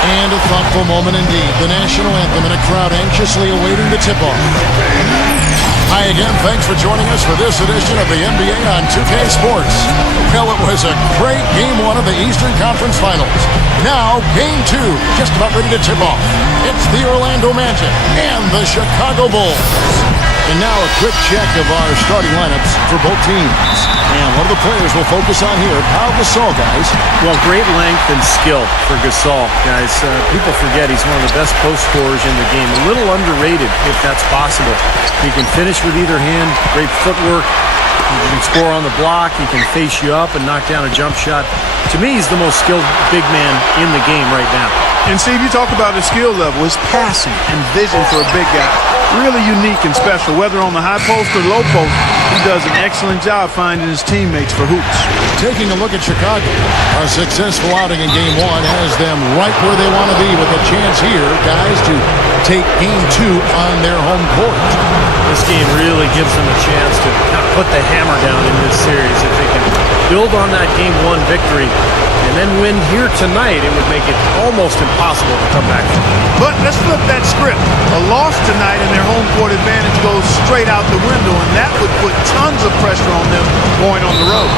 And a thoughtful moment indeed. The national anthem and a crowd anxiously awaiting the tip-off. Hi again. Thanks for joining us for this edition of the NBA on 2K Sports. Well, it was a great Game 1 of the Eastern Conference Finals. Now, Game 2, just about ready to tip off. It's the Orlando Magic and the Chicago Bulls. And now a quick check of our starting lineups for both teams. And one of the players we'll focus on here, Pau Gasol, guys. Well, great length and skill for Gasol, guys. People forget he's one of the best post scorers in the game. A little underrated, if that's possible. He can finish with either hand, great footwork. He can score on the block. He can face you up and knock down a jump shot. To me, he's the most skilled big man in the game right now. And Steve, you talk about his skill level, his passing and vision for a big guy. Really unique and special. Whether on the high post or low post, he does an excellent job finding his teammates for hoops. Taking a look at Chicago, a successful outing in Game 1 has them right where they want to be with a chance here, guys, to take Game 2 on their home court. This game really gives them a chance to kind of put the hammer down in this series. If they can build on that Game 1 victory and then win here tonight, it would make it almost impossible to come back from. But let's flip that script. A loss tonight and their home court advantage goes straight out the window, and that would put tons of pressure on them going on the road.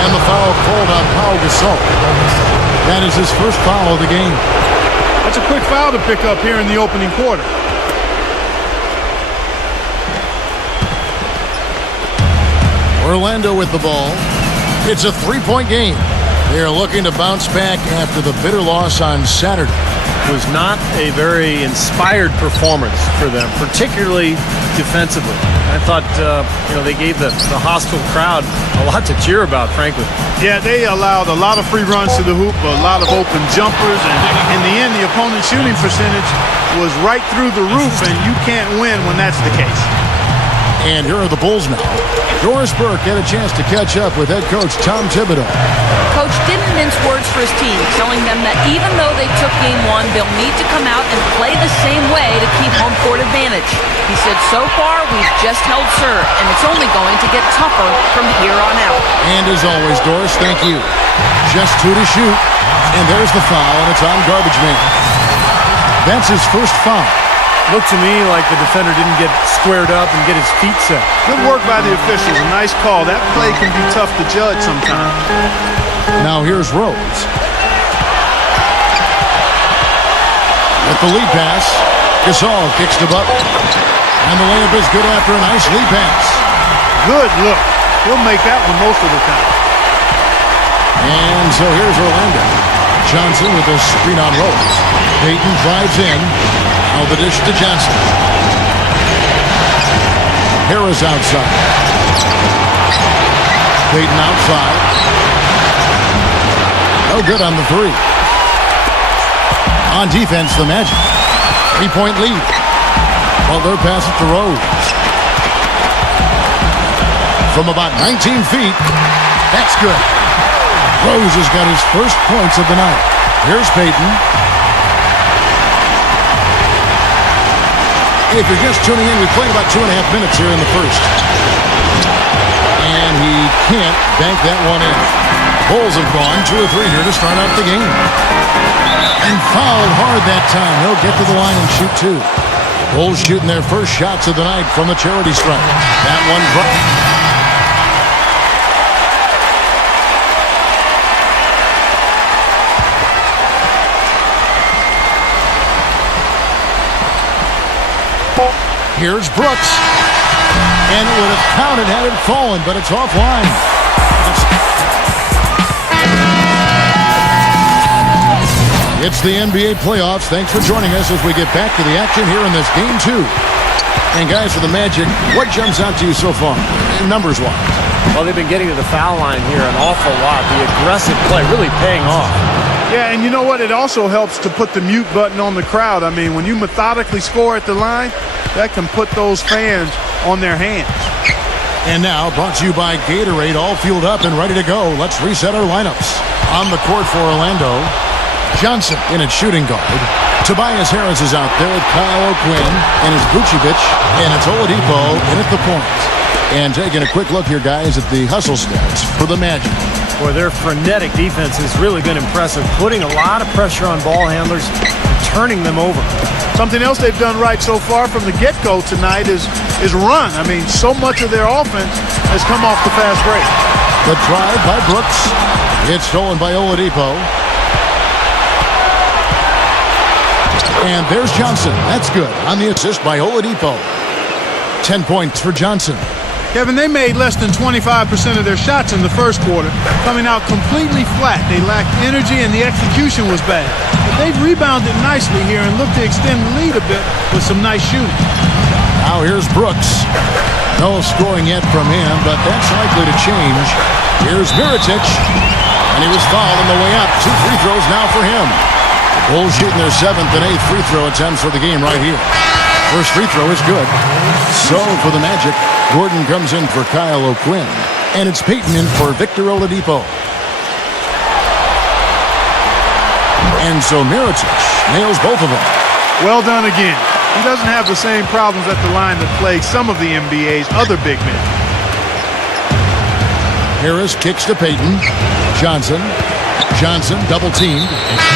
And the foul called on Pau Gasol. That is his first foul of the game. That's a quick foul to pick up here in the opening quarter. Orlando with the ball. It's a three-point game. They are looking to bounce back after the bitter loss on Saturday. It was not a very inspired performance for them, particularly defensively. I thought, they gave the hostile crowd a lot to cheer about, frankly. Yeah, they allowed a lot of free runs to the hoop, a lot of open jumpers, and in the end, the opponent's shooting percentage was right through the roof, and you can't win when that's the case. And here are the Bulls now. Doris Burke had a chance to catch up with head coach Tom Thibodeau. Coach didn't mince words for his team, telling them that even though they took Game 1, they'll need to come out and play the same way to keep home court advantage. He said, so far, we've just held serve, and it's only going to get tougher from here on out. And as always, Doris, thank you. Just 2 to shoot. And there's the foul, and it's on Garbage Man. That's his first foul. Looked to me like the defender didn't get squared up and get his feet set. Good work by the officials. A nice call. That play can be tough to judge sometimes. Now here's Rose. With the lead pass, Gasol kicks to Butler. And the layup is good after a nice lead pass. Good look. He'll make that one most of the time. And so here's Orlando. Johnson with a screen on Rose. Payton drives in. Now the dish to Johnson. Harris outside. Payton outside. No good on the three. On defense, the Magic. 3-point lead. Butler pass it to Rose. From about 19 feet. That's good. Rose has got his first points of the night. Here's Payton. If you're just tuning in, we've played about 2.5 minutes here in the first. And he can't bank that one in. Bulls have gone 2 or 3 here to start out the game. And fouled hard that time. He'll get to the line and shoot 2. Bulls shooting their first shots of the night from the charity stripe. That one dropped. Here's Brooks. And it would have counted had it fallen, but it's offline. It's the NBA playoffs. Thanks for joining us as we get back to the action here in this Game 2. And guys, for the Magic, what jumps out to you so far, numbers-wise? Well, they've been getting to the foul line here an awful lot. The aggressive play really paying off. Yeah, and you know what? It also helps to put the mute button on the crowd. I mean, when you methodically score at the line, that can put those fans on their hands. And now, brought to you by Gatorade, all fueled up and ready to go. Let's reset our lineups. On the court for Orlando, Johnson in at shooting guard. Tobias Harris is out there with Kyle O'Quinn, and it's Vucevic, and it's Oladipo in at the point. And taking a quick look here, guys, at the hustle stats for the Magic. Boy, their frenetic defense has really been impressive, putting a lot of pressure on ball handlers and turning them over. Something else they've done right so far from the get-go tonight is run. I mean, so much of their offense has come off the fast break. The drive by Brooks. It's stolen by Oladipo. And there's Johnson. That's good on the assist by Oladipo. 10 points for Johnson. Kevin, they made less than 25% of their shots in the first quarter, coming out completely flat. They lacked energy and the execution was bad. But they've rebounded nicely here and look to extend the lead a bit with some nice shooting. Now here's Brooks. No scoring yet from him, but that's likely to change. Here's Mirotic, and he was fouled on the way up. 2 free throws now for him. The Bulls shooting their 7th and 8th free throw attempts for the game right here. First free throw is good. So for the Magic, Gordon comes in for Kyle O'Quinn, and it's Payton in for Victor Oladipo. And so Mirotic nails both of them. Well done again. He doesn't have the same problems at the line that plague some of the NBA's other big men. Harris kicks to Payton. Johnson double teamed.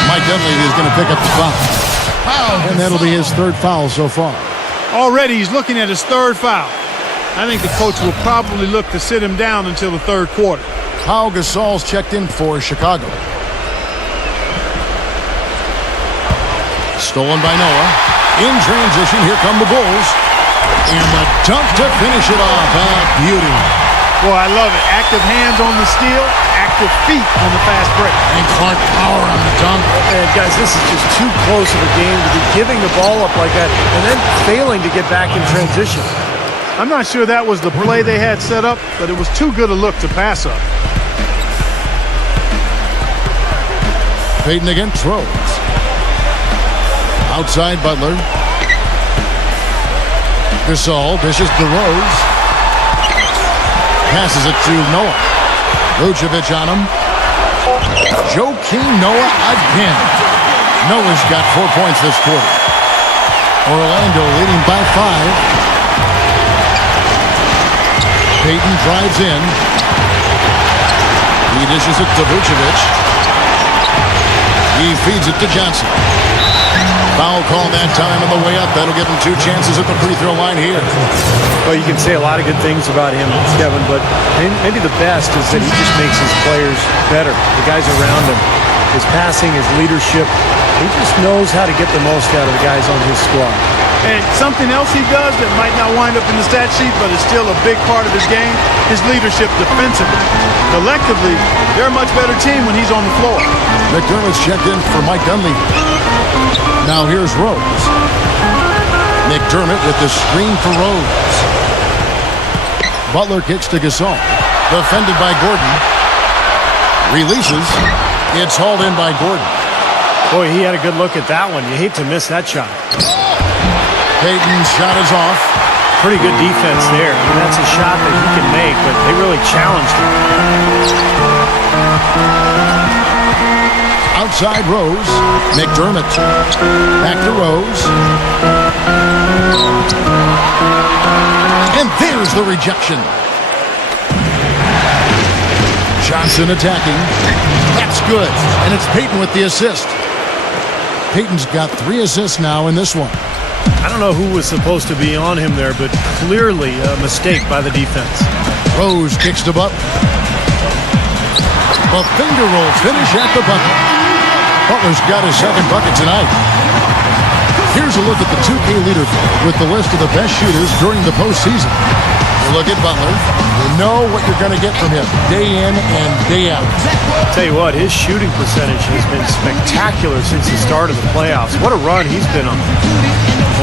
Mike Dunleavy is going to pick up the foul. And that'll be his 3rd foul so far. Already he's looking at his 3rd foul. I think the coach will probably look to sit him down until the 3rd quarter. Pau Gasol's checked in for Chicago. Stolen by Noah. In transition, here come the Bulls. And the dunk to finish it off. Beauty. Boy, I love it. Active hands on the steal, active feet on the fast break. And Clark power on the dunk. And guys, this is just too close of a game to be giving the ball up like that and then failing to get back in transition. I'm not sure that was the play they had set up, but it was too good a look to pass up. Payton against Rose. Outside Butler. Gasol dishes to Rose. Passes it to Noah. Vucevic on him. Joakim Noah again. Noah's got 4 points this quarter. Orlando leading by 5. Payton drives in. He dishes it to Vucevic. He feeds it to Johnson. Foul call that time on the way up. That'll give him 2 chances at the free throw line here. Well, you can say a lot of good things about him, Kevin, but maybe the best is that he just makes his players better. The guys around him, his passing, his leadership, he just knows how to get the most out of the guys on his squad. And something else he does that might not wind up in the stat sheet, but is still a big part of his game, his leadership defensively. Collectively, they're a much better team when he's on the floor. McDermott's checked in for Mike Dunleavy. Now here's Rose. McDermott with the screen for Rose. Butler kicks to Gasol. Defended by Gordon. Releases. It's hauled in by Gordon. Boy, he had a good look at that one. You hate to miss that shot. Payton's shot is off. Pretty good defense there. I mean, that's a shot that he can make, but they really challenged him. Outside Rose. McDermott. Back to Rose. And there's the rejection. Johnson attacking. That's good. And it's Payton with the assist. Payton's got 3 assists now in this one. I don't know who was supposed to be on him there, but clearly a mistake by the defense. Rose kicks to Butler. A finger roll finish at the bucket. Butler's got his 2nd bucket tonight. Here's a look at the 2K leaderboard with the list of the best shooters during the postseason. You look at Butler, you know what you're going to get from him day in and day out. I'll tell you what, his shooting percentage has been spectacular since the start of the playoffs. What a run he's been on.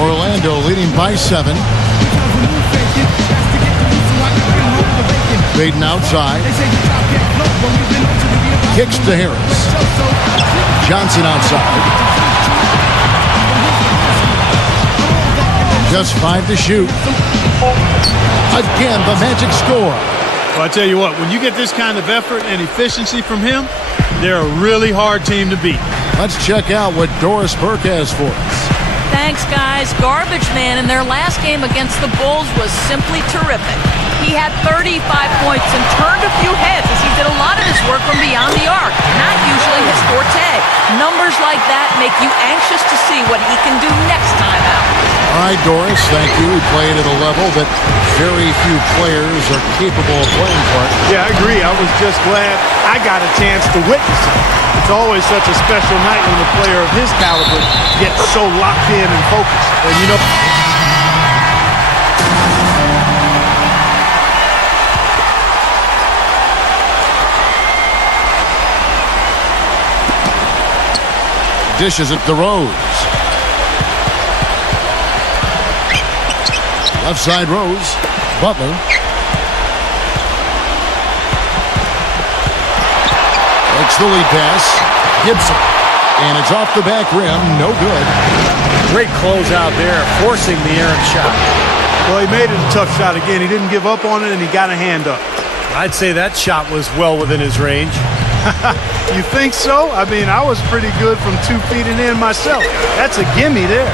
Orlando leading by 7. Payton outside. Kicks to Harris. Johnson outside. Just 5 to shoot. Again, the Magic score. Well, I tell you what, when you get this kind of effort and efficiency from him, they're a really hard team to beat. Let's check out what Doris Burke has for us. Thanks, guys. Garbage man in their last game against the Bulls was simply terrific. He had 35 points and turned a few heads as he did a lot of his work from beyond the arc. Not usually his forte. Numbers like that make you anxious to see what he can do next time out. All right, Doris, thank you. He played at a level that very few players are capable of playing for. Yeah, I agree. I was just glad I got a chance to witness it. It's always such a special night when a player of his caliber gets so locked in and focused. And you know, dishes it to Rose. Left side Rose. Butler. Makes the lead pass. Gibson. And it's off the back rim. No good. Great close out there, forcing the errant shot. well, he made it a tough shot again. He didn't give up on it, and he got a hand up. I'd say that shot was well within his range. You think so? I mean, I was pretty good from 2 feet and in myself. That's a gimme there.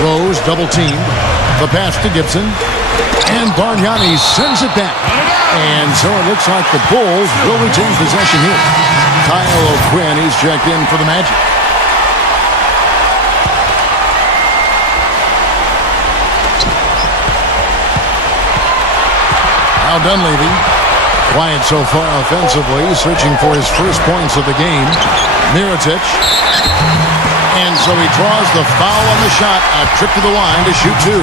Rose double teamed. The pass to Gibson. And Bargnani sends it back. And so it looks like the Bulls will retain possession here. Kyle O'Quinn, he's checked in for the Magic. Now Dunleavy. Quiet so far offensively, searching for his first points of the game. Mirotic. And so he draws the foul on the shot. A trip to the line to shoot 2.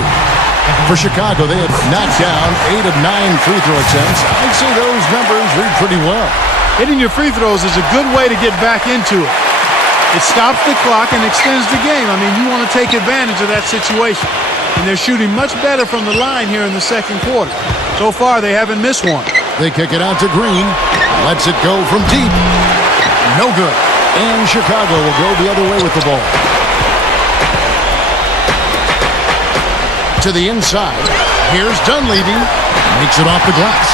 For Chicago, they have knocked down 8 of 9 free throw attempts. I'd say those numbers read pretty well. Hitting your free throws is a good way to get back into it. It stops the clock and extends the game. I mean, you want to take advantage of that situation. And they're shooting much better from the line here in the second quarter. So far, they haven't missed one. They kick it out to Green. Lets it go from deep. No good. And Chicago will go the other way with the ball. To the inside. Here's Dunleavy. Makes it off the glass.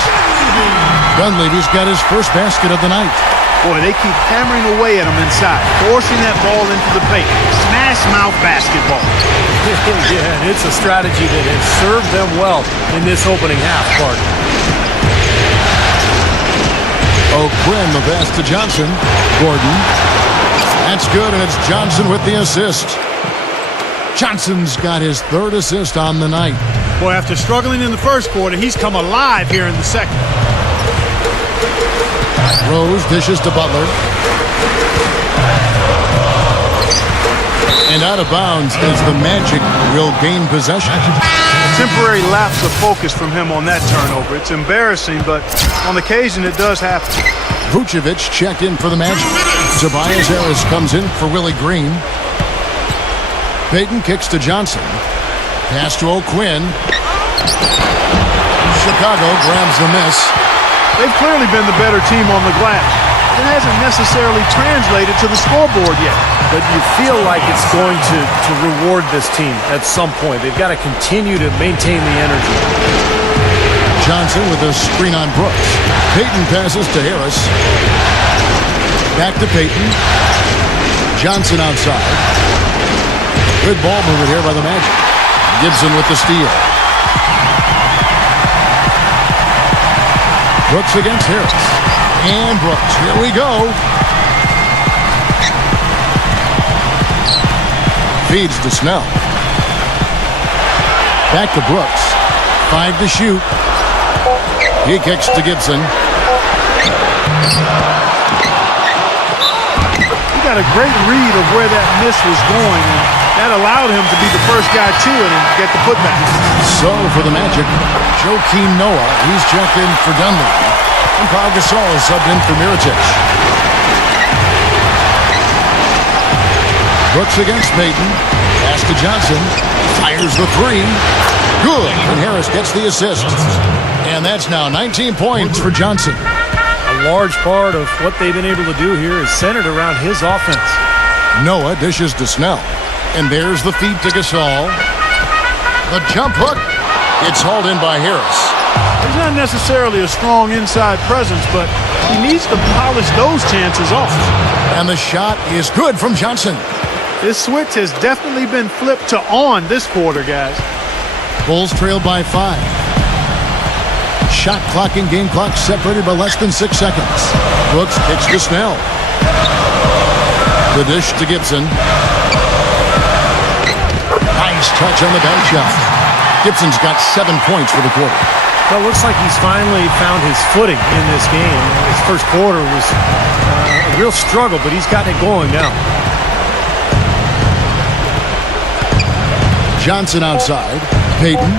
Dunleavy's got his first basket of the night. Boy, they keep hammering away at him inside, forcing that ball into the paint. Smash mouth basketball. Yeah, and it's a strategy that has served them well in this opening half part. O'Quinn, the pass to Johnson. Gordon. That's good, and it's Johnson with the assist. Johnson's got his 3rd assist on the night. Boy, after struggling in the first quarter, he's come alive here in the second. Rose dishes to Butler. And out of bounds as the Magic will gain possession. A temporary lapse of focus from him on that turnover. It's embarrassing, but on occasion it does happen. Vucevic checked in for the Magic. Tobias Harris comes in for Willie Green. Payton kicks to Johnson. Pass to O'Quinn. Chicago grabs the miss. They've clearly been the better team on the glass. It hasn't necessarily translated to the scoreboard yet. But you feel like it's going to reward this team at some point. They've got to continue to maintain the energy. Johnson with a screen on Brooks. Payton passes to Harris. Back to Payton. Johnson outside. Good ball movement here by the Magic. Gibson with the steal. Brooks against Harris. And Brooks. Here we go. Feeds to Snell. Back to Brooks. 5 to shoot. He kicks to Gibson. He got a great read of where that miss was going, and that allowed him to be the first guy to it and get the putback. So for the Magic, Joakim Noah, he's checked in for Dunleavy. And Pau Gasol is subbed in for Mirotic. Brooks against Payton. Pass to Johnson. Fires the 3. Good. And Harris gets the assist. And that's now 19 points for Johnson. A large part of what they've been able to do here is centered around his offense. Noah dishes to Snell. And there's the feed to Gasol. The jump hook. It's hauled in by Harris. He's not necessarily a strong inside presence, but he needs to polish those chances off. And the shot is good from Johnson. This switch has definitely been flipped to on this quarter, guys. Bulls trail by 5. shot clock and game clock separated by less than 6 seconds. Brooks kicks to Snell. The dish to Gibson. Nice touch on the back shot. Gibson's got 7 points for the quarter. Well, it looks like he's finally found his footing in this game. His first quarter was a real struggle, but he's gotten it going now. Johnson outside. Payton.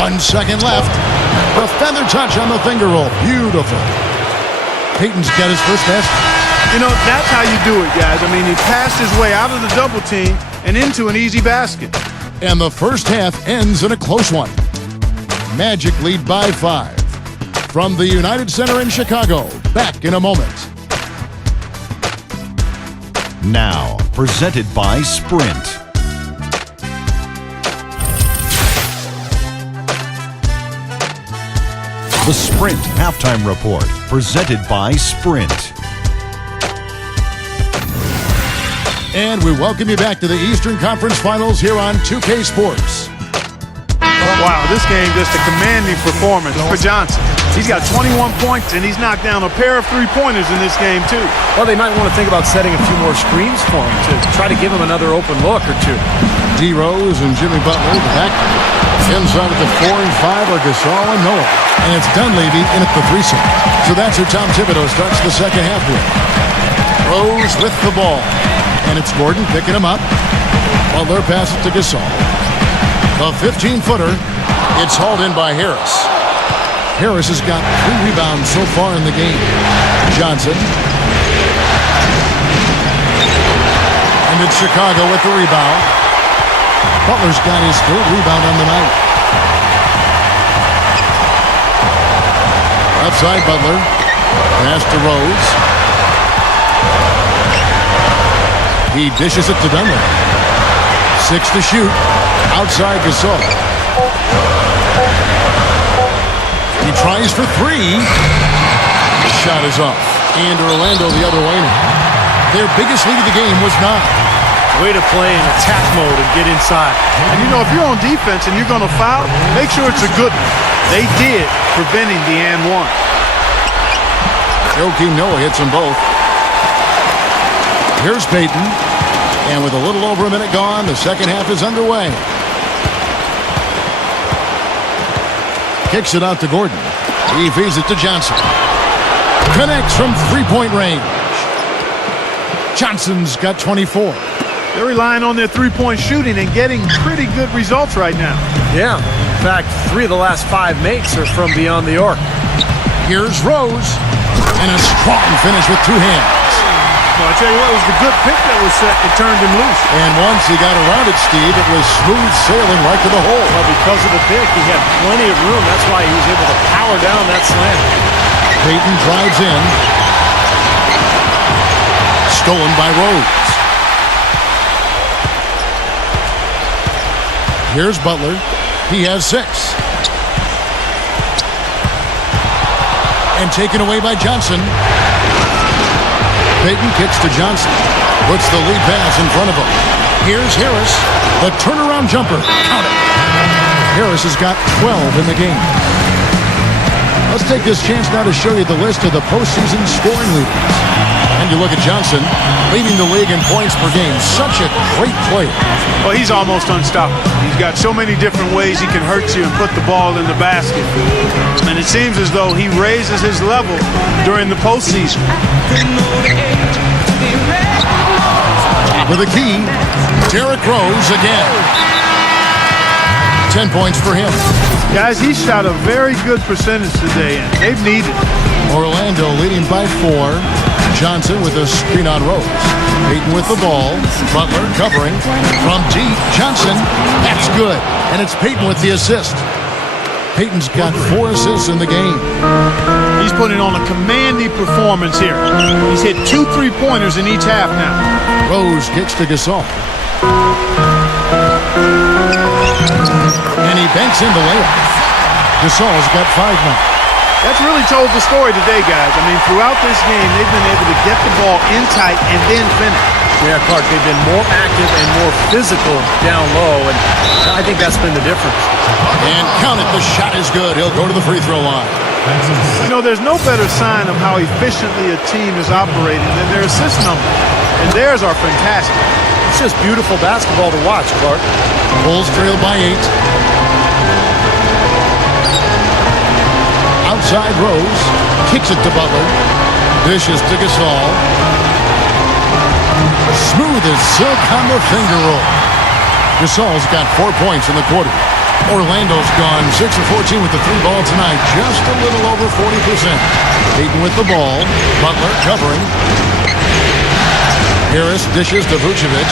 1 second left. The feather touch on the finger roll. Beautiful. Payton's got his first basket. You know, that's how you do it, guys. I mean, he passed his way out of the double team and into an easy basket. And the first half ends in a close one. Magic lead by 5. From the United Center in Chicago. Back in a moment. Now, presented by Sprint. The Sprint Halftime Report, presented by Sprint. And we welcome you back to the Eastern Conference Finals here on 2K Sports. Wow, this game just a commanding performance for Johnson. He's got 21 points, and he's knocked down a pair of three-pointers in this game, too. Well, they might want to think about setting a few more screens for him to try to give him another open look or two. D. Rose and Jimmy Butler, the back. Inside at the 4 and 5 are Gasol and Noah. And it's Dunleavy in at the 3 side. So that's who Tom Thibodeau starts the second half with. Rose with the ball. And it's Gordon picking him up. Butler passes to Gasol. The 15-footer. It's hauled in by Harris. Harris has got 3 rebounds so far in the game. Johnson. And it's Chicago with the rebound. Butler's got his 3rd rebound on the night. Left side, Butler. Pass to Rose. He dishes it to Dunleavy. 6 to shoot. Outside Gasol. He tries for 3. The shot is off. And Orlando the other way now. Their biggest lead of the game was 9. Way to play in attack mode and get inside. And you know, if you're on defense and you're going to foul, make sure it's a good one. They did, preventing the and one. Joakim Noah hits them both. Here's Payton. And with a little over a minute gone, the second half is underway. Kicks it out to Gordon. He feeds it to Johnson. Connects from three-point range. Johnson's got 24. They're relying on their three-point shooting and getting pretty good results right now. Yeah. In fact, 3 of the last 5 makes are from beyond the arc. Here's Rose. And a strong finish with 2 hands. Well, I tell you what, it was the good pick that was set that turned him loose. And once he got around it, Steve, it was smooth sailing right to the hole. Well, because of the pick, he had plenty of room. That's why he was able to power down that slam. Payton drives in. Stolen by Rose. Here's Butler. He has 6. And taken away by Johnson. Payton kicks to Johnson. Puts the lead pass in front of him. Here's Harris. The turnaround jumper. Count it. Harris has got 12 in the game. Let's take this chance now to show you the list of the postseason scoring leaders. And you look at Johnson, leading the league in points per game. Such a great player. Well, he's almost unstoppable. He's got so many different ways he can hurt you and put the ball in the basket. And it seems as though he raises his level during the postseason. With a key, Derrick Rose again. 10 points for him. Guys, he shot a very good percentage today, and they've needed it. Orlando leading by 4. Johnson with a screen on Rose. Payton with the ball. Butler covering from deep. Johnson, that's good. And it's Payton with the assist. Payton's got 4 assists in the game. He's putting on a commanding performance here. He's hit 2 3-pointers in each half now. Rose kicks to Gasol. And he banks in the layup. Gasol's got 5 now. That's really told the story today, guys. I mean, throughout this game, they've been able to get the ball in tight and then finish. Yeah, Clark, they've been more active and more physical down low, and I think that's been the difference. And count it, the shot is good. He'll go to the free throw line. You know, there's no better sign of how efficiently a team is operating than their assist numbers. And theirs are fantastic. It's just beautiful basketball to watch, Clark. Bulls trail by 8. Outside Rose. Kicks it to Butler. Dishes to Gasol. Smooth as silk on the finger roll. Gasol's got 4 points in the quarter. Orlando's gone 6 of 14 with the 3 ball tonight. Just a little over 40%. Payton with the ball. Butler covering. Harris dishes to Vucevic.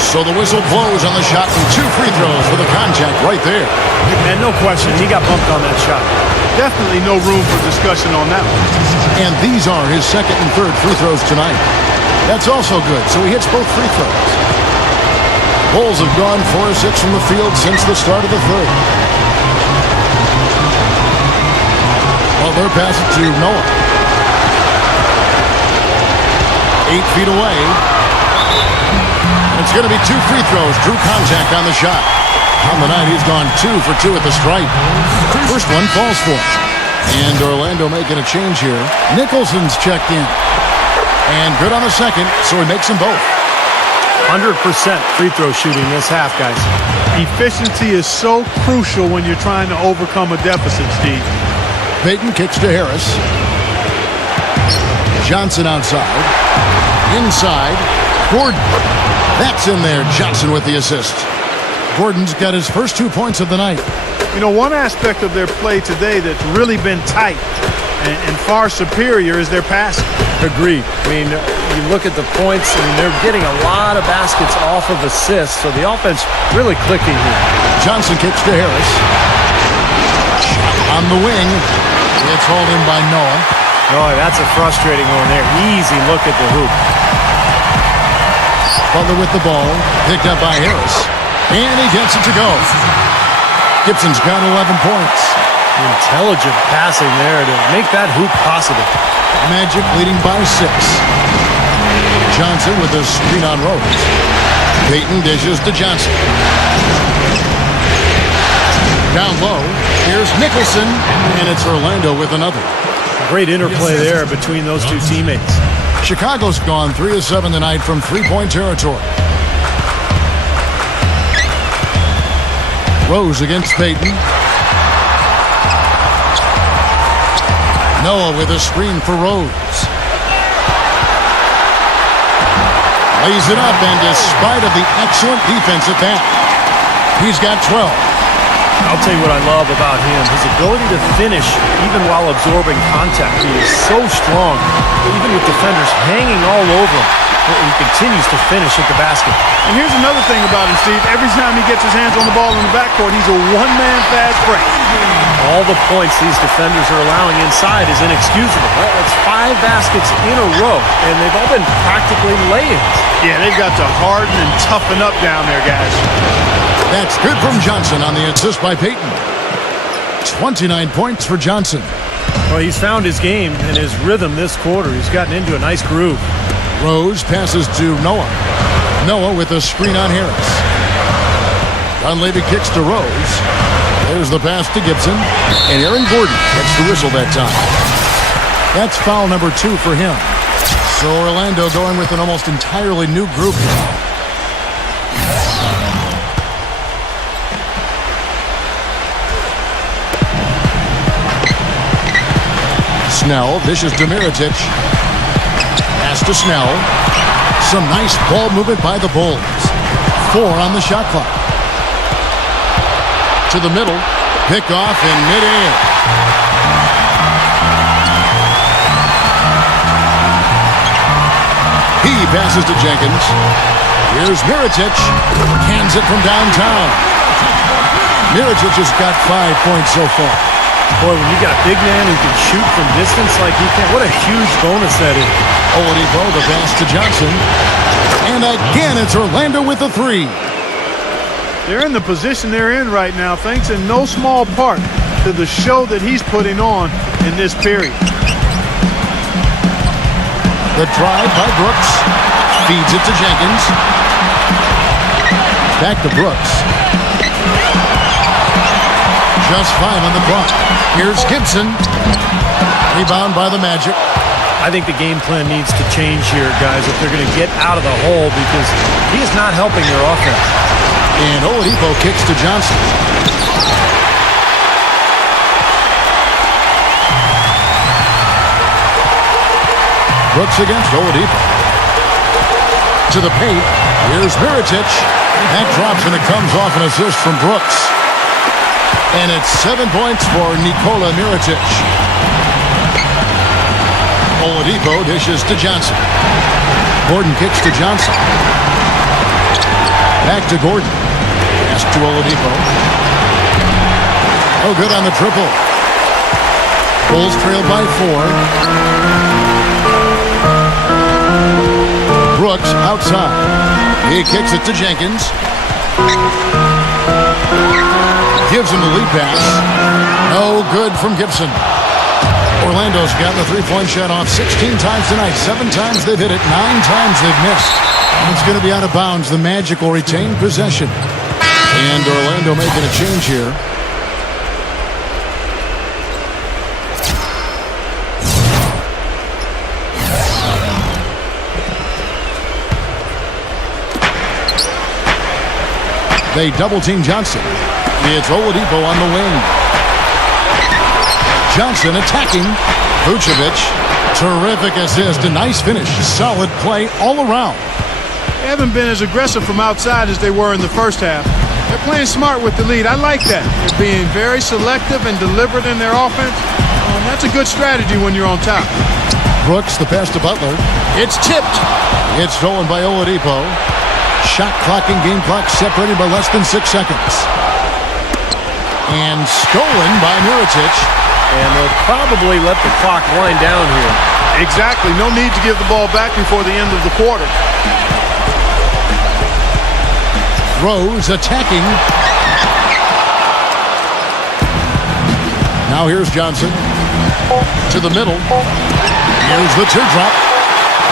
So the whistle blows on the shot and 2 free throws for the contact right there. And no question, he got bumped on that shot. Definitely no room for discussion on that one. And these are his second and third free throws tonight. That's also good, so he hits both free throws. Bulls have gone 4 of 6 from the field since the start of the third. Butler passes it to Noah. 8 feet away. It's going to be 2 free throws. Drew contact on the shot. On the night, he's gone 2 for 2 at the stripe. First one falls for him. And Orlando making a change here. Nicholson's checked in. And good on the second, so he makes them both. 100% free throw shooting this half, guys. Efficiency is so crucial when you're trying to overcome a deficit, Steve. Payton kicks to Harris. Johnson outside. Inside. Gordon. That's in there. Johnson with the assist. Gordon's got his first 2 points of the night. You know, one aspect of their play today that's really been tight and far superior is their passing. Agreed. I mean, you look at the points, I mean, they're getting a lot of baskets off of assists, so the offense really clicking here. Johnson kicks to Harris. On the wing. It's hauled in by Noah. Oh, that's a frustrating one there. Easy look at the hoop. Butler with the ball. Picked up by Harris. And he gets it to go. Gibson's got 11 points. Intelligent passing there to make that hoop possible. Magic leading by 6. Johnson with a screen on Rose. Payton dishes to Johnson. Down low, here's Nicholson, and it's Orlando with another. Great interplay there between those two teammates. Chicago's gone 3 of 7 tonight from 3-point territory. Rose against Payton. Noah with a screen for Rose. Lays it up, and despite of the excellent defense at that, he's got 12. I'll tell you what I love about him. His ability to finish even while absorbing contact. He is so strong, even with defenders hanging all over him. He continues to finish at the basket. And here's another thing about him, Steve. Every time he gets his hands on the ball in the backcourt, he's a one-man fast break. All the points these defenders are allowing inside is inexcusable. Well, it's 5 baskets in a row, and they've all been practically lay-ins. Yeah, they've got to harden and toughen up down there, guys. That's good from Johnson on the assist by Payton. 29 points for Johnson. Well, he's found his game and his rhythm this quarter. He's gotten into a nice groove. Rose passes to Noah. Noah with a screen on Harris. Dunleavy kicks to Rose. There's the pass to Gibson. And Aaron Gordon gets the whistle that time. That's foul number 2 for him. So Orlando going with an almost entirely new group here. Snell dishes to Mirotic. Pass to Snell. Some nice ball movement by the Bulls. 4 on the shot clock. To the middle. Pick off in midair. He passes to Jenkins. Here's Mirotic. Hands it from downtown. Mirotic has got 5 points so far. Boy, when you got a big man who can shoot from distance like he can, what a huge bonus that is. Oladipo, the pass to Johnson. And again, it's Orlando with the 3. They're in the position they're in right now, thanks in no small part to the show that he's putting on in this period. The drive by Brooks. Feeds it to Jenkins. Back to Brooks. Just 5 on the clock. Here's Gibson. Rebound by the Magic. I think the game plan needs to change here, guys, if they're going to get out of the hole, because he is not helping their offense. And Oladipo kicks to Johnson. Brooks against Oladipo. To the paint. Here's Mirotic. That drops, and it comes off an assist from Brooks. And it's 7 points for Nikola Mirotic. Oladipo dishes to Johnson. Gordon kicks to Johnson. Back to Gordon. Pass to Oladipo. Oh, good on the triple. Bulls trailed by 4. Brooks outside. He kicks it to Jenkins. Gives him the lead pass. No good from Gibson. Orlando's gotten the three-point shot off 16 times tonight. 7 times they've hit it. 9 times they've missed. And it's going to be out of bounds. The Magic will retain possession. And Orlando making a change here. They double-team Johnson. It's Oladipo on the wing. Johnson attacking. Vucevic. Terrific assist. A nice finish. Solid play all around. They haven't been as aggressive from outside as they were in the first half. They're playing smart with the lead. I like that. They're being very selective and deliberate in their offense. That's a good strategy when you're on top. Brooks, the pass to Butler. It's tipped. It's stolen by Oladipo. Shot clock and game clock separated by less than 6 seconds. And stolen by Mirotic. And they'll probably let the clock wind down here. Exactly. No need to give the ball back before the end of the quarter. Rose attacking. Now here's Johnson. To the middle. Here's the teardrop.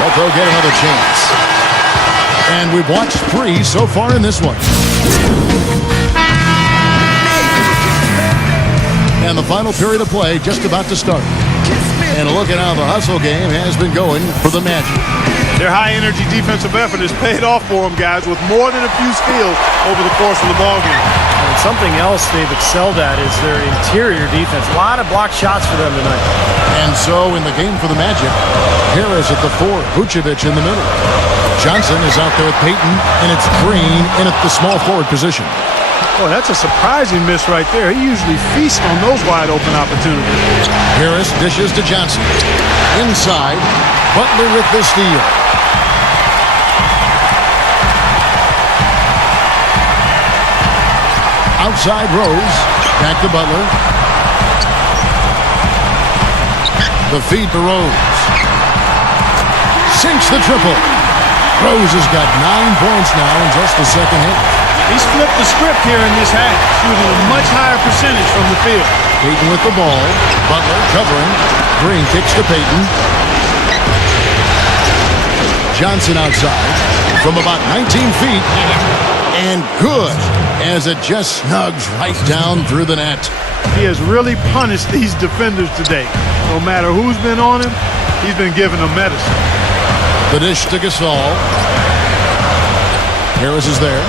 But they'll get another chance. And we've watched 3 so far in this one. And the final period of play just about to start. And look at how the hustle game has been going for the Magic. Their high-energy defensive effort has paid off for them, guys, with more than a few steals over the course of the ballgame. And something else they've excelled at is their interior defense. A lot of blocked shots for them tonight. And so in the game for the Magic, Harris at the 4, Vucevic in the middle. Johnson is out there with Payton, and it's Green in at the small forward position. Boy, that's a surprising miss right there. He usually feasts on those wide-open opportunities. Harris dishes to Johnson. Inside, Butler with the steal. Outside Rose. Back to Butler. The feed to Rose. Sinks the triple. Rose has got 9 points now in just the second half. He's flipped the script here in this half, shooting a much higher percentage from the field. Payton with the ball. Butler covering. Green kicks to Payton. Johnson outside from about 19 feet. And good as it just snugs right down through the net. He has really punished these defenders today. No matter who's been on him, he's been giving them medicine. The dish to Gasol. Harris is there.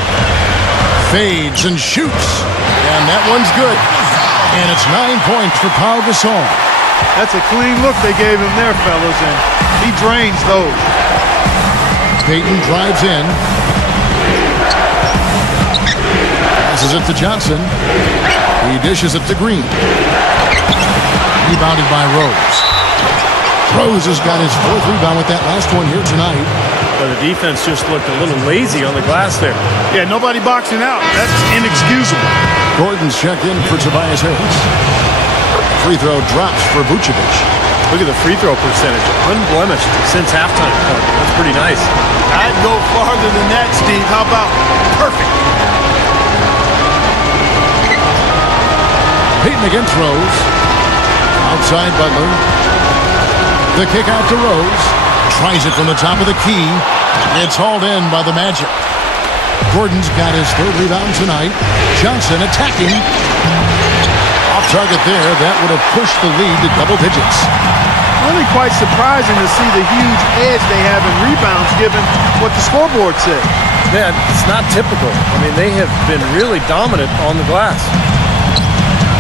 Fades and shoots. And that one's good. And it's 9 points for Pau Gasol. That's a clean look they gave him there, fellas, and he drains those. Payton drives in. Passes it to Johnson. He dishes it to Green. Rebounded by Rose. Rose has got his 4th rebound with that last one here tonight. But the defense just looked a little lazy on the glass there. Yeah, nobody boxing out. That's inexcusable. Gordon's checked in for Tobias Harris. Free throw drops for Vucevic. Look at the free throw percentage. Unblemished since halftime. That's pretty nice. I'd go farther than that, Steve. How about perfect? Payton against Rose. Outside Butler. The kick out to Rose. Tries it from the top of the key. It's hauled in by the Magic. Gordon's got his third rebound tonight. Johnson attacking. Off target there. That would have pushed the lead to double digits. Really quite surprising to see the huge edge they have in rebounds given what the scoreboard said. Yeah, it's not typical. I mean, they have been really dominant on the glass.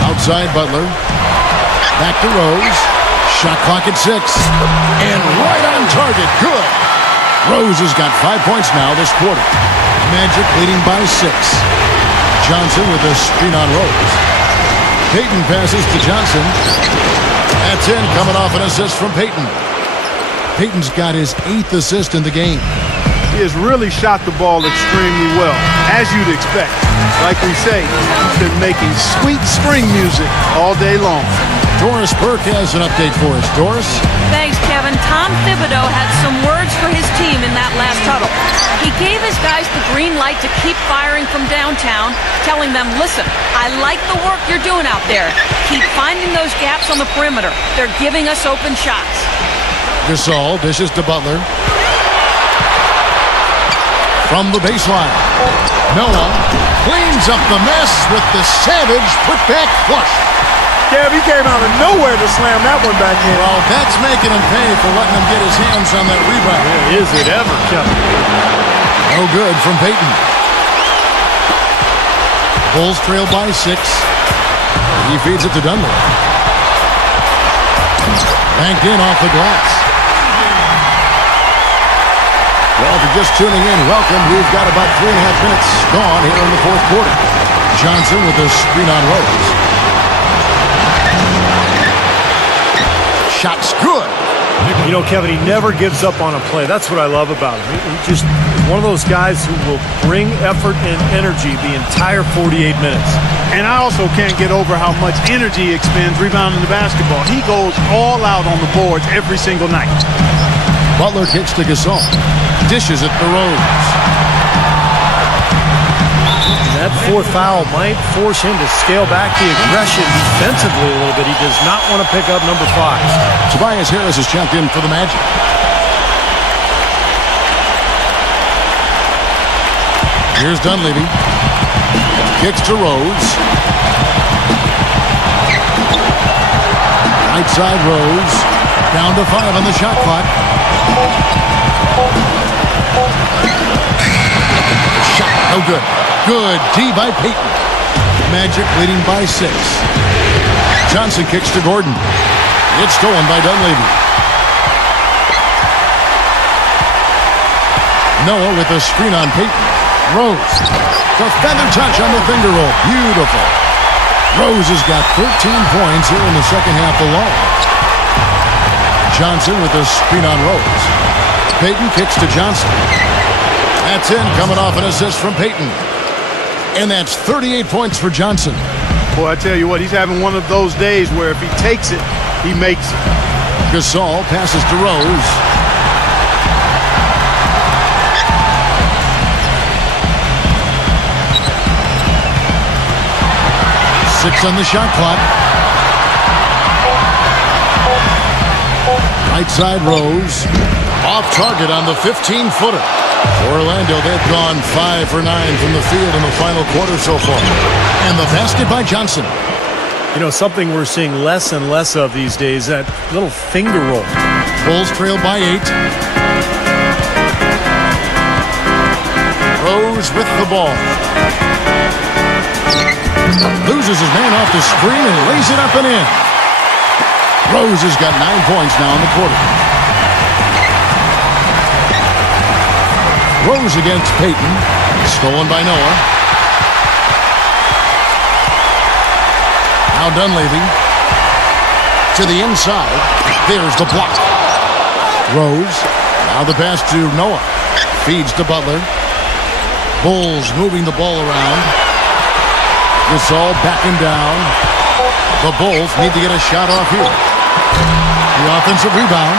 Outside Butler. Back to Rose. Shot clock at 6. And right on target. Good. Rose has got 5 points now this quarter. Magic leading by 6. Johnson with a screen on Rose. Payton passes to Johnson. That's in, coming off an assist from Payton. Payton's got his 8th assist in the game. He has really shot the ball extremely well, as you'd expect. Like we say, he's been making sweet spring music all day long. Doris Burke has an update for us. Doris? Thanks, Kevin. Tom Thibodeau had some words for his team in that last huddle. He gave his guys the green light to keep firing from downtown, telling them, listen, I like the work you're doing out there. Keep finding those gaps on the perimeter. They're giving us open shots. Gasol dishes to Butler. From the baseline. Noah cleans up the mess with the savage putback flush. Kev, he came out of nowhere to slam that one back in. Well, that's making him pay for letting him get his hands on that rebound. Yeah, is it ever, Kevin? No good from Payton. Bulls trail by 6. He feeds it to Dunlap. Banked in off the glass. Well, if you're just tuning in, welcome. We've got about 3.5 minutes gone here in the fourth quarter. Johnson with a screen on Rose. Shot's good. You know, Kevin, he never gives up on a play. That's what I love about him. He just one of those guys who will bring effort and energy the entire 48 minutes. And I also can't get over how much energy he expends rebounding the basketball. He goes all out on the boards every single night. Butler kicks to Gasol. Dishes it to Rose. That fourth foul might force him to scale back the aggression defensively a little bit. He does not want to pick up number 5. Tobias Harris is checked in for the Magic. Here's Dunleavy. Kicks to Rose. Right side Rose. Down to 5 on the shot clock. Shot, no good. Good D by Payton. Magic leading by 6. Johnson kicks to Gordon. It's stolen by Dunleavy. Noah with a screen on Payton. Rose. The feather touch on the finger roll. Beautiful. Rose has got 13 points here in the second half alone. Johnson with a screen on Rose. Payton kicks to Johnson. That's in, coming off an assist from Payton. And that's 38 points for Johnson. Boy, I tell you what, he's having one of those days where if he takes it, he makes it. Gasol passes to Rose. Six on the shot clock. Right side Rose. Off target on the 15-footer. Orlando, they've gone 5 for 9 from the field in the final quarter so far. And the basket by Johnson. You know, something we're seeing less and less of these days, that little finger roll. Bulls trail by 8. Rose with the ball. Loses his man off the screen and lays it up and in. Rose has got 9 points now in the quarter. Rose against Payton. Stolen by Noah. Now Dunleavy. To the inside. There's the block. Rose. Now the pass to Noah. Feeds to Butler. Bulls moving the ball around. Gasol backing down. The Bulls need to get a shot off here. The offensive rebound.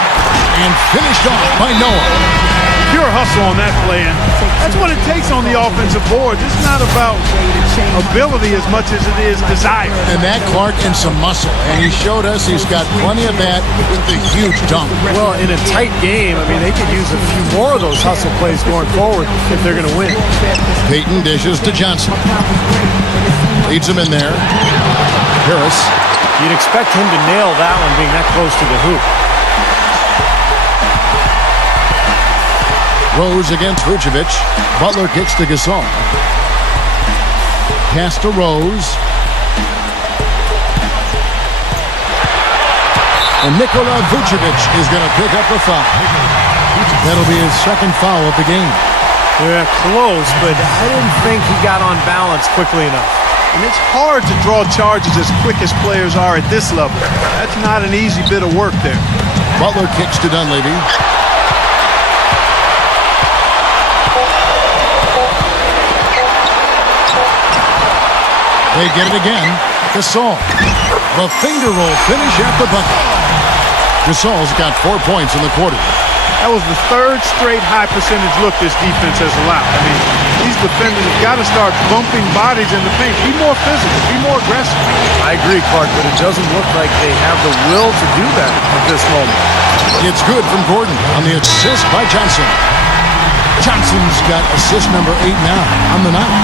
And finished off by Noah. pure hustle on that play, and that's what it takes on the offensive boards. It's not about ability as much as it is desire. And that Clark and some muscle. And he showed us he's got plenty of that with the huge dunk. Well, in a tight game, I mean, they could use a few more of those hustle plays going forward if they're going to win. Payton dishes to Johnson. Leads him in there. Harris. You'd expect him to nail that one being that close to the hoop. Rose against Vucevic. Butler kicks to Gasol. Pass to Rose. And Nikola Vucevic is going to pick up the foul. That'll be his second foul of the game. Yeah, close, but I didn't think he got on balance quickly enough. And it's hard to draw charges as quick as players are at this level. That's not an easy bit of work there. Butler kicks to Dunleavy. They get it again. Gasol. The finger roll finish at the bucket. Gasol's got 4 points in the quarter. That was the third straight high percentage look this defense has allowed. I mean, these defenders have got to start bumping bodies in the paint. Be more physical. Be more aggressive. I agree, Clark, but it doesn't look like they have the will to do that at this moment. It's good from Gordon on the assist by Johnson. Johnson's got assist number 8 now on the night.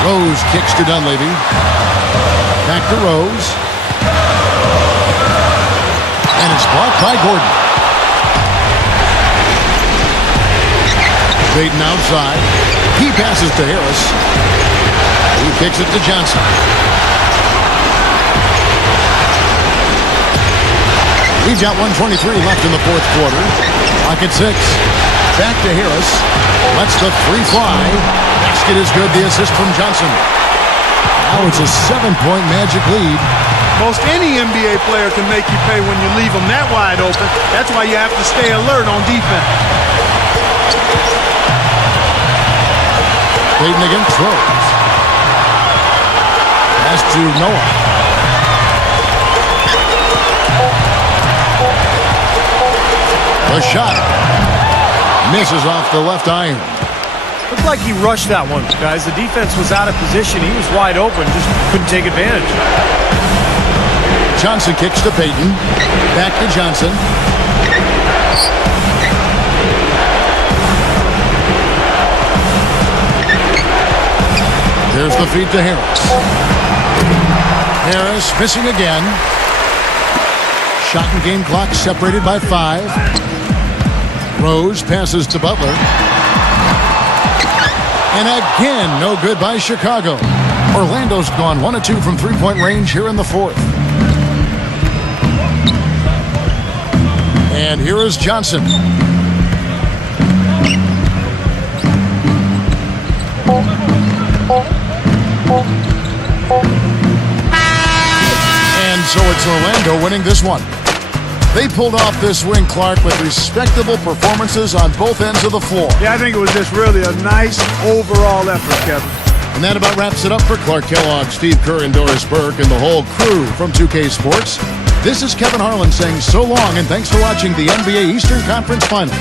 Rose kicks to Dunleavy. Back to Rose. And it's blocked by Gordon. Payton outside. He passes to Harris. He kicks it to Johnson. We've got 1:23 left in the fourth quarter. Clock at 6. Back to Harris. Lets the free fly. Basket is good. The assist from Johnson. Now it's a 7-point Magic lead. Most any NBA player can make you pay when you leave them that wide open. That's why you have to stay alert on defense. Payton against Rose. Pass to Noah. The shot misses off the left iron. Looked like he rushed that one, guys. The defense was out of position. He was wide open, just couldn't take advantage. Johnson kicks to Payton. Back to Johnson. There's the feed to Harris. Harris missing again. Shot and game clock separated by 5. Rose passes to Butler. And again, no good by Chicago. Orlando's gone 1 of 2 from three-point range here in the fourth. And here is Johnson. And so it's Orlando winning this one. They pulled off this win, Clark, with respectable performances on both ends of the floor. Yeah, I think it was just really a nice overall effort, Kevin. And that about wraps it up for Clark Kellogg, Steve Kerr, and Doris Burke, and the whole crew from 2K Sports. This is Kevin Harlan saying so long, and thanks for watching the NBA Eastern Conference Finals.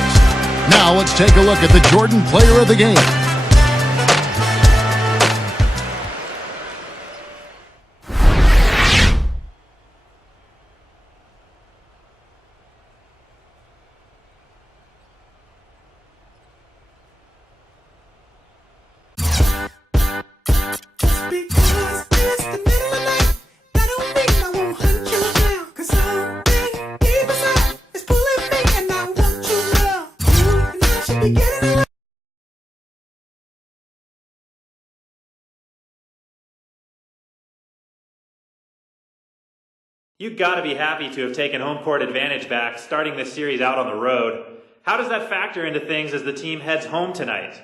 Now let's take a look at the Jordan Player of the Game. You've got to be happy to have taken home court advantage back, starting this series out on the road. How does that factor into things as the team heads home tonight?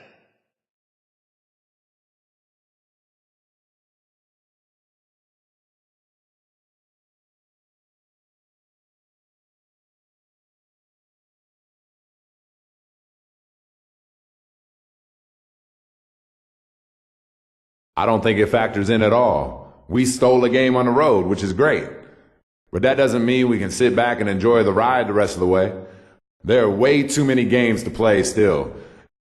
I don't think it factors in at all. We stole a game on the road, which is great. But that doesn't mean we can sit back and enjoy the ride the rest of the way. There are way too many games to play still.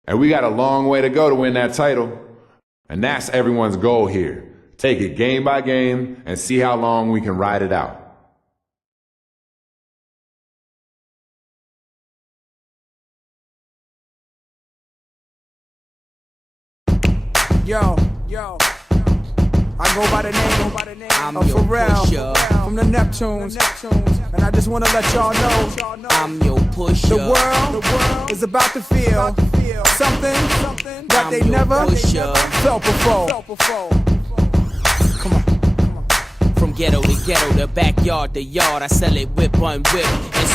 And we got a long way to go to win that title. And that's everyone's goal here. Take it game by game and see how long we can ride it out. Yo, I go by the name of Pharrell from the Neptunes, and I just want to let y'all know I'm your pusher. The world is about to feel something that they never felt before. Come on. From ghetto to ghetto, the backyard to yard, I sell it whip on whip. And